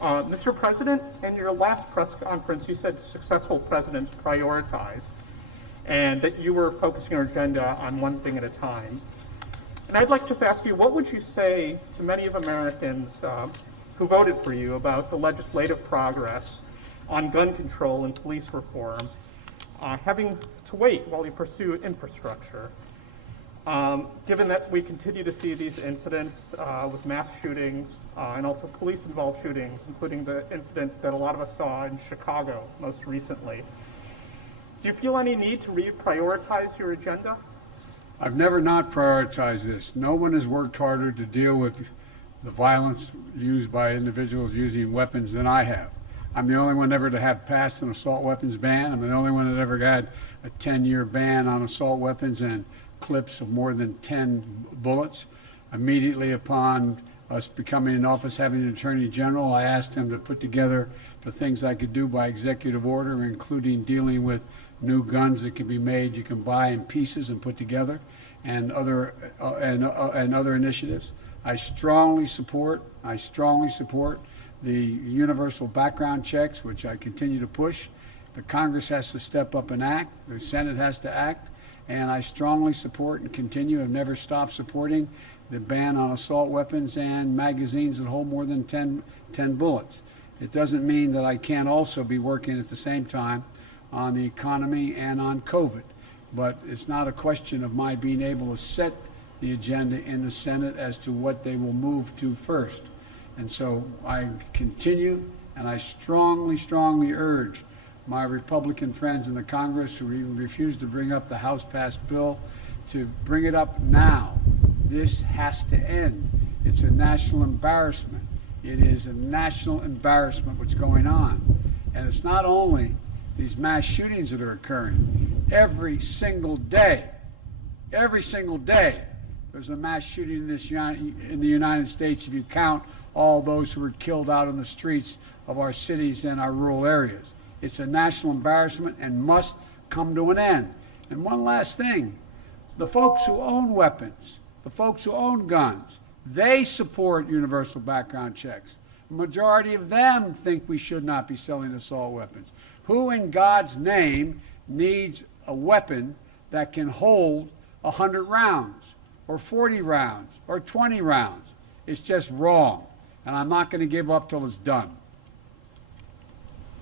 Mr. President, in your last press conference, you said successful presidents prioritize, and that you were focusing your agenda on one thing at a time. And I'd like to just ask you, what would you say to many of Americans who voted for you about the legislative progress on gun control and police reform, having to wait while you pursue infrastructure? Given that we continue to see these incidents with mass shootings and also police-involved shootings, including the incident that a lot of us saw in Chicago most recently, do you feel any need to reprioritize your agenda? I've never not prioritized this. No one has worked harder to deal with the violence used by individuals using weapons than I have. I'm the only one ever to have passed an assault weapons ban. I'm the only one that ever had a 10-year ban on assault weapons and clips of more than 10 bullets. Immediately upon us becoming in office, having an attorney general, I asked him to put together the things I could do by executive order, including dealing with new guns that can be made, you can buy in pieces and put together, and other initiatives. I strongly support the universal background checks, which I continue to push. The Congress has to step up and act. The Senate has to act. And I strongly support and continue, have never stopped supporting the ban on assault weapons and magazines that hold more than 10 bullets. It doesn't mean that I can't also be working at the same time on the economy and on COVID. But it's not a question of my being able to set the agenda in the Senate as to what they will move to first. And so I continue, and I strongly, strongly urge my Republican friends in the Congress who even refuse to bring up the House-passed bill to bring it up now. This has to end. It's a national embarrassment. It is a national embarrassment what's going on. And it's not only these mass shootings that are occurring. Every single day, there's a mass shooting in the United States if you count all those who were killed out on the streets of our cities and our rural areas. It's a national embarrassment and must come to an end. And one last thing, the folks who own weapons, the folks who own guns, they support universal background checks. The majority of them think we should not be selling assault weapons. Who in God's name needs a weapon that can hold 100 rounds or 40 rounds or 20 rounds? It's just wrong. And I'm not going to give up till it's done.